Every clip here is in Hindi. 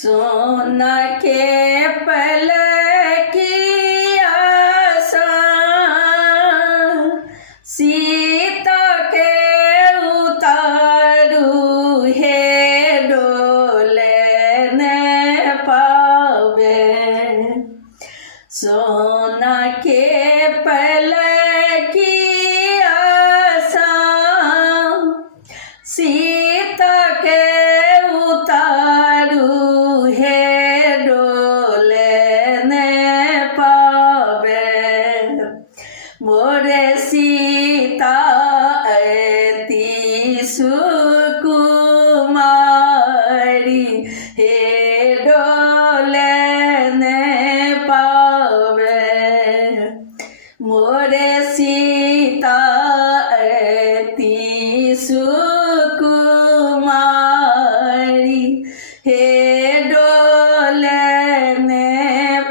सोना के पलकिया सा सीता के उतारू हे डोले न पावे। सोना के पलकिया सा सीता के उतारू हे डोले न पावे। मोरे सीता अति सुकुमारी हे डोले न पावे। मोरे सीता अति सुकुमारी हे डोले न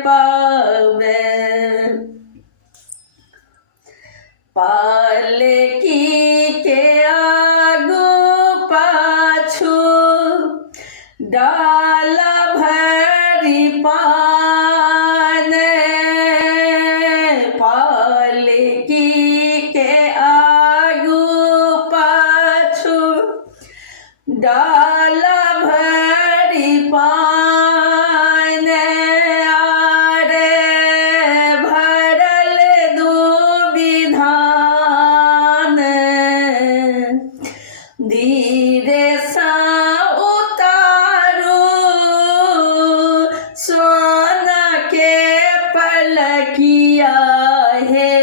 पावे। पालकी के आगू पाछू डाला भरी पान। पालकी के आगू पाछू डाला भरी पान। आरे भरल दुविधान धीरे सा उतारू सोना के पलकिया हे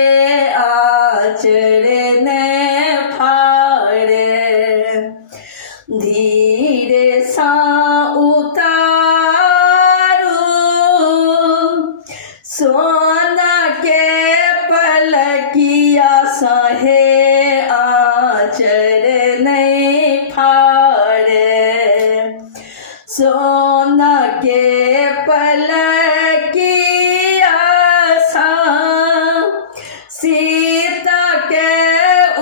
आचरे न फाड़े। धीरे सा उतारू सोना के पलकिया सा हे आचर नहीं फाड़े। सोना के पलकिया सा सीता के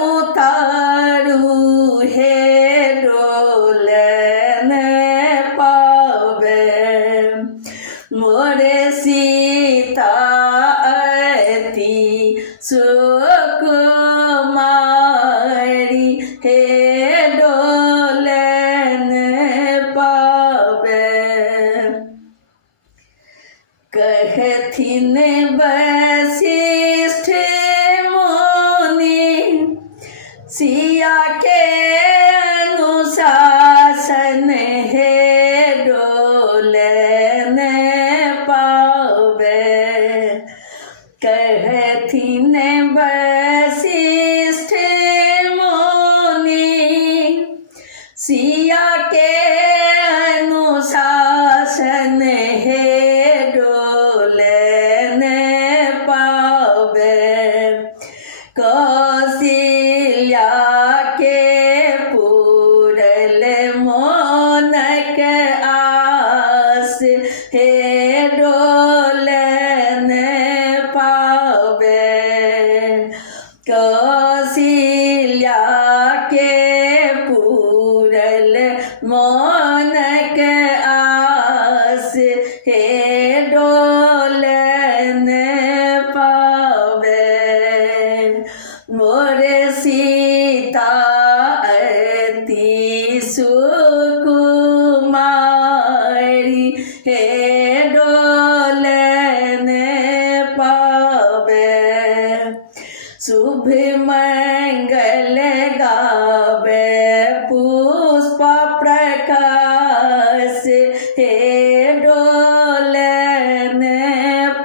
उतारू हे डोले न पावे। मोरे सीता अति सुकुमारी हे डोले न पावे। कहथिन वशिष्ठ मुनि सिया के अनुशासन हे डोले न पावे। कहथिन वशिष्ठ मुनि सिया के अनुशासन हे डोले न पावे। कौशल्या के पूरल मोनक आस हे डोले न पावे। कौशल्या के पूरल मोनक आस हे डोले न पावे। मोरे सीता अति सुकुमारी हे डोले न पावे। शुभ मंगल गावे पुष्प प्रकाश हे डोले न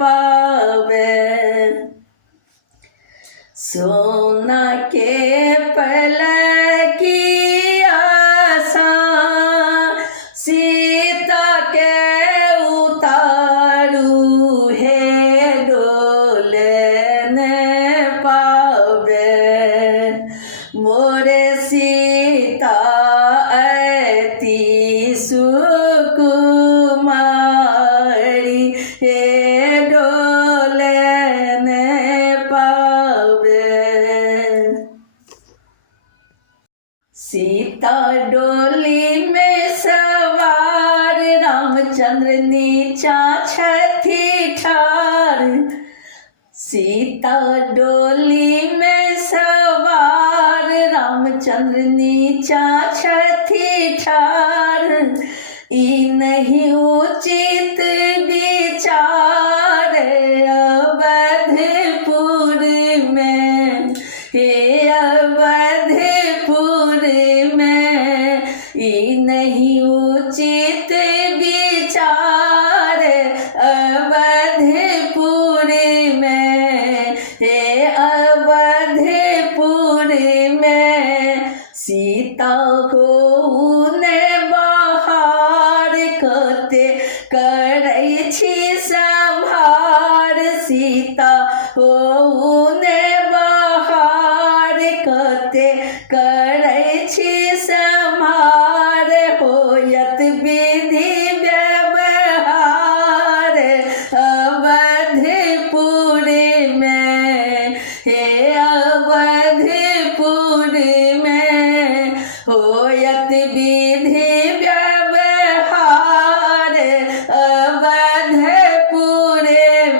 पावे। सोना के पलकिया सा सीता के उतारू हे डोले न पावे। मोरे सीता अति सुकुमारी हे डोले न पावे। सीता डोली में सवार राम रामचंद्र नीचा छठी ठार, सीता डोली में सवार, रामचंद्र नीचा छठी ठार, ई नहीं उचित विचार अवधपुर में, हे अवधपुर में, ई नहीं उचित विचार अवधपुर में, हे अवधपुर में, सीता को ने बहार कते करै छी संभार, सीता को ने बहार कते करै छी संभार, होयत विधि व्यवहार अवधपुर में, हे अवधपुर में, होयत विधि व्यवहार अवधपुर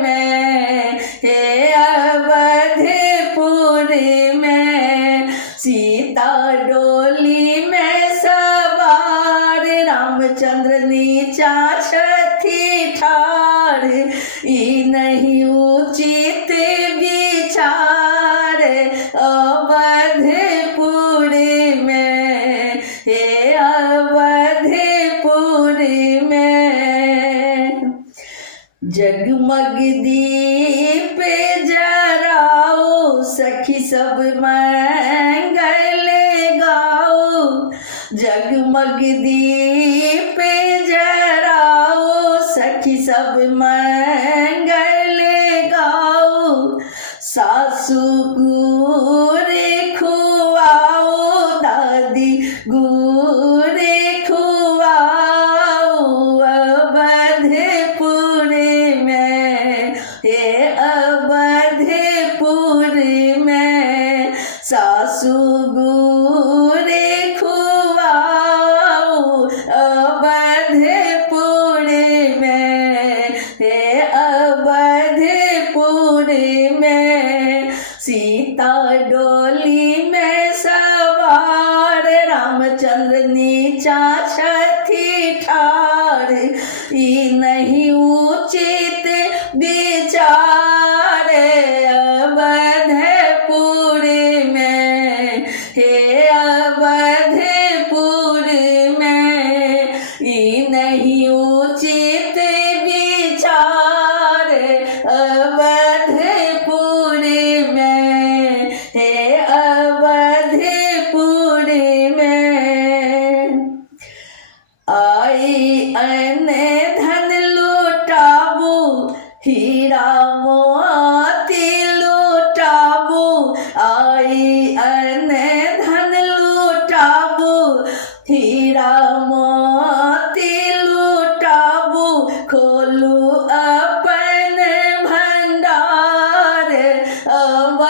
में, हे अवधपुर में, सीता डोली में सवार, रामचंद्र नीचा छठी ठार, ई नहीं उचित विचार अवधपुर में, हे अवधपुर में, जगमग दीप जराओ, सखी सब मंगल गाओ, जगमग दीप जराओ, सखी सब मंगल गाओ, सासू गुड़ खुआओ, दादी गुड़ खुआओ अवधपुर में, हे अवधपुर में, सासू गुड़ खुआओ अवधपुर में, हे अवधपुर में, सीता डोली में सवार, रामचंद्र नीचा छठी ठार, ई नहीं उचित विचार अवधपुर में, हे अवधपुर में, ई नहीं उचित विचार अवधपुर में, हे अवधपुर में, आई अने धन लुटाबू, हीरा मोती लुटाबू, आई अने धन लुटाबू, हीरा मोती लुटाबू, खोलू अपन भंडार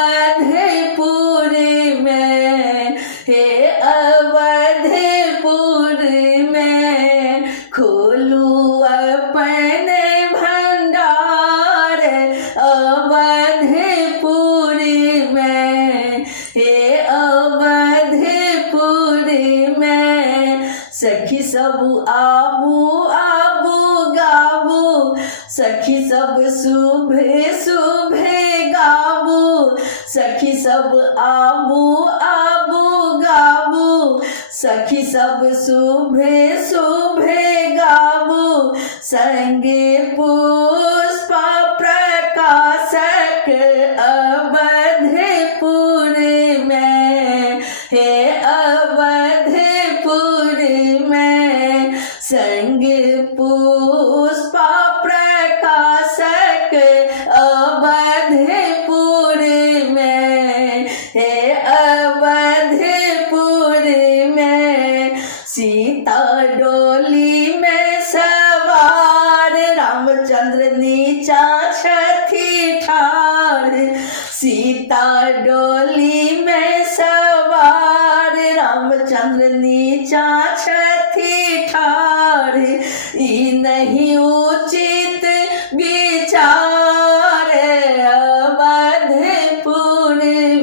अवधपुर में, हे अवधपुर में, खोलू अपन भंडार अवधपुर में, हे अवधपुर में, सखी सब आबू आबू गाबू, सखी सब सुबह सुबह गाबू, सखी सब आबू आबू गाबू, सखी सब सुबह सुबह गाबू, संगे पुष्पा प्रकाशक अवधपुर में, हे अवधपुर में, संग पुष्पा प्रकाशक अवधपुर में, हे अवधपुर में, सीता डोली में सवार, रामचंद्र नीचा छठी ठार, सीता डोली में सवार, रामचंद्र नीचा छठी ठार, ई नहीं उचित विचार अवधपुर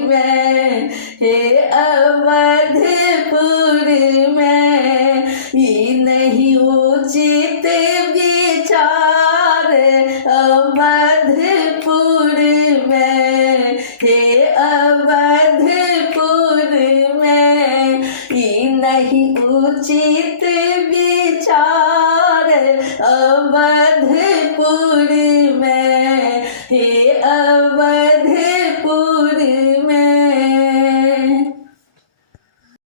में, हे अवधपुर में, ई नहीं उचित विचार अवधपुर में, हे अवधपुर में, ई नहीं उचित विचार अवध